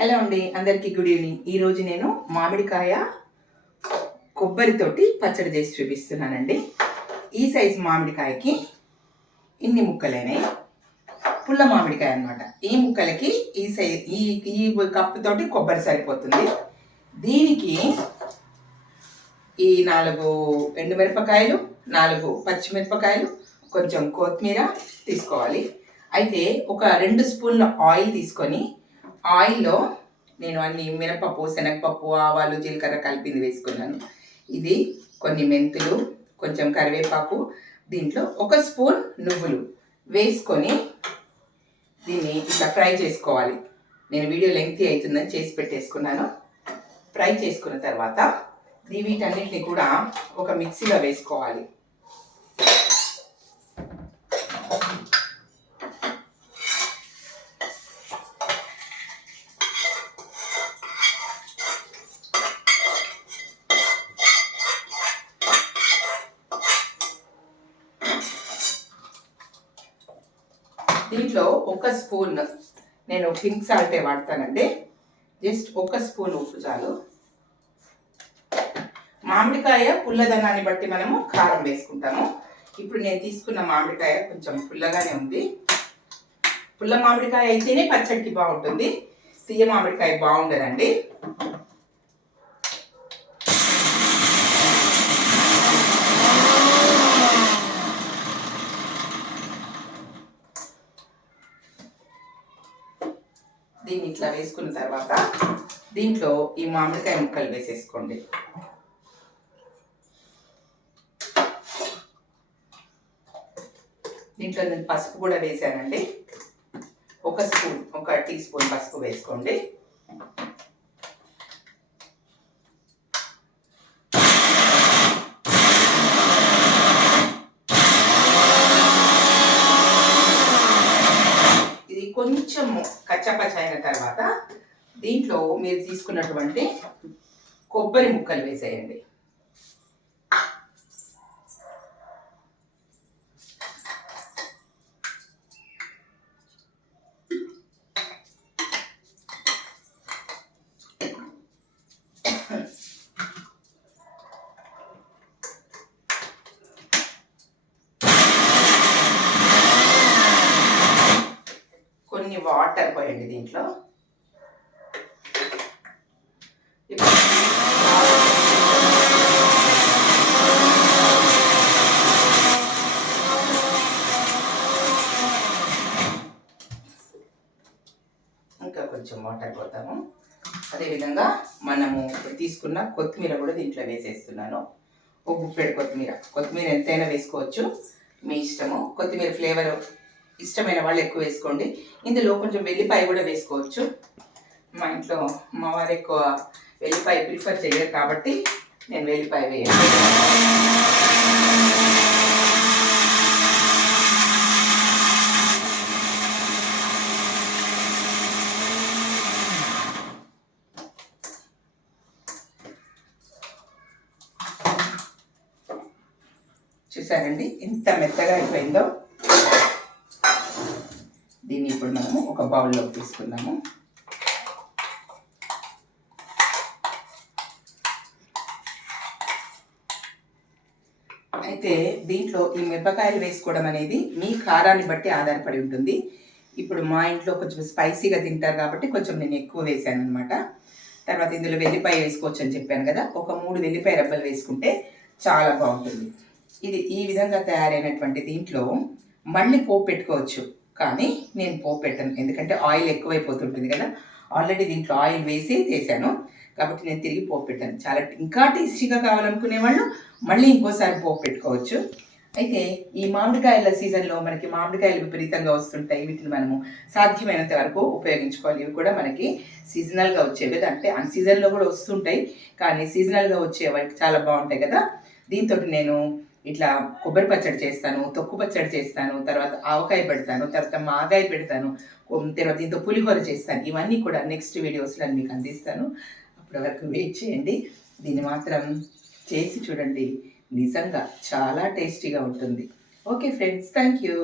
Hello అండి అందరికీ good evening. ఈరోజు నేను మామిడికాయ కొబ్బరితోటి పచ్చడి చేసి చూపిస్తున్నానండి. ఈ సైజు మామిడికాయకి ఇన్ని ముక్కలైనవి పుల్ల మామిడికాయ అన్నమాట. ఈ ముక్కలకి ఈ సైజ్ ఈ ఈ కప్పుతోటి కొబ్బరి సరిపోతుంది. దీనికి ఈ నాలుగు ఎండుమిరపకాయలు నాలుగు పచ్చిమిరపకాయలు కొంచెం కొత్తిమీర తీసుకోవాలి. అయితే ఒక రెండు స్పూన్ల ఆయిల్ తీసుకొని ఆయిల్లో నేను అన్ని మినపప్పు శనగపప్పు ఆవాలు జీలకర్ర కలిపింది వేసుకున్నాను. ఇది కొన్ని మెంతులు కొంచెం కరివేపాకు దీంట్లో ఒక స్పూన్ నువ్వులు వేసుకొని దీన్ని ఇట్లా ఫ్రై చేసుకోవాలి. నేను వీడియో లెంగ్తీ అవుతుందని చేసి పెట్టేసుకున్నాను. ఫ్రై చేసుకున్న తర్వాత ఈ వీటన్నిటిని కూడా ఒక మిక్సీలో వేసుకోవాలి. దీంట్లో ఒక స్పూన్ నేను పింక్ సాల్టే వాడతానండి. జస్ట్ ఒక స్పూన్ ఉప్పు చాలు. మామిడికాయ పుల్లదనాన్ని బట్టి మనము కారం వేసుకుంటాము. ఇప్పుడు నేను తీసుకున్న మామిడికాయ కొంచెం పుల్లగానే ఉంది. పుల్ల మామిడికాయ అయితేనే పచ్చడికి బాగుంటుంది. తీయ మామిడికాయ బాగుండదండి. దీన్ని ఇట్లా వేసుకున్న తర్వాత దీంట్లో ఈ మామిడికాయ ముక్కలు వేసేసుకోండి. దీంట్లో నేను పసుపు కూడా వేసానండి. ఒక స్పూన్ ఒక టీ స్పూన్ పసుపు వేసుకోండి. కొంచెము కొంచెం కచ్చపచ్చ అయిన తర్వాత దీంట్లో మీరు తీసుకున్నటువంటి కొబ్బరి ముక్కలు వేసేయండి కొన్ని వాటర్ పోయండి దీంట్లో. ఇంకా కొంచెం వాటర్ పోతాము. అదేవిధంగా మనము తీసుకున్న కొత్తిమీర కూడా దీంట్లో వేసేస్తున్నాను. ఒక గుప్పెడు కొత్తిమీర కొత్తిమీర ఎంతైనా వేసుకోవచ్చు. మీ ఇష్టము. కొత్తిమీర ఫ్లేవర్ ఇష్టమైన వాళ్ళు ఎక్కువ వేసుకోండి. ఇందులో కొంచెం వెల్లిపాయ కూడా వేసుకోవచ్చు. మా ఇంట్లో మా వారు ఎక్కువ వెల్లిపాయ ప్రిఫర్ చేయరు కాబట్టి నేను వెల్లిపాయ వేయను. చూసారండి? ఎంత మెత్తగా అయిపోయిందో. దీన్ని ఇప్పుడు మనము ఒక బౌల్లోకి తీసుకుందాము. అయితే దీంట్లో ఈ మిరపకాయలు వేసుకోవడం అనేది మీ కారాన్ని బట్టి ఆధారపడి ఉంటుంది. ఇప్పుడు మా ఇంట్లో కొంచెం స్పైసీగా తింటారు కాబట్టి కొంచెం నేను ఎక్కువ వేసాను అనమాట తర్వాత ఇందులో వెల్లిపాయ వేసుకోవచ్చు అని చెప్పాను కదా. ఒక మూడు వెల్లిపాయ రబ్బలు వేసుకుంటే చాలా బాగుంటుంది. ఇది ఈ విధంగా తయారైనటువంటి దీంట్లో మళ్ళీ పోపు పెట్టుకోవచ్చు. కానీ నేను పోపు పెట్టను ఎందుకంటే ఆయిల్ ఎక్కువైపోతుంటుంది కదా. ఆల్రెడీ దీంట్లో ఆయిల్ వేసి చేశాను. కాబట్టి నేను తిరిగి పోపు పెట్టాను చాలా ఇంకా టేస్టీగా కావాలనుకునే వాళ్ళు మళ్ళీ ఇంకోసారి పోపు పెట్టుకోవచ్చు అయితే ఈ మామిడికాయల సీజన్లో మనకి మామిడికాయలు విపరీతంగా వస్తుంటాయి. వీటిని మనము సాధ్యమైనంత వరకు ఉపయోగించుకోవాలి. ఇవి కూడా మనకి సీజనల్గా వచ్చేవి కదా. అంటే అన్ సీజన్లో కూడా వస్తుంటాయి. కానీ సీజనల్గా వచ్చేవి చాలా బాగుంటాయి కదా. దీంతో నేను ఇట్లా కొబ్బరి పచ్చడి చేస్తాను తొక్కు పచ్చడి చేస్తాను తర్వాత ఆవకాయ పెడతాను తర్వాత మాగాయ పెడతాను తర్వాత దీంతో పులిహోర చేస్తాను. ఇవన్నీ కూడా నెక్స్ట్ వీడియోస్లో మీకు అందిస్తాను. అప్పటి వరకు వెయిట్ చేయండి. దీన్ని మాత్రం చేసి చూడండి. నిజంగా చాలా టేస్టీగా ఉంటుంది. Okay friends thank you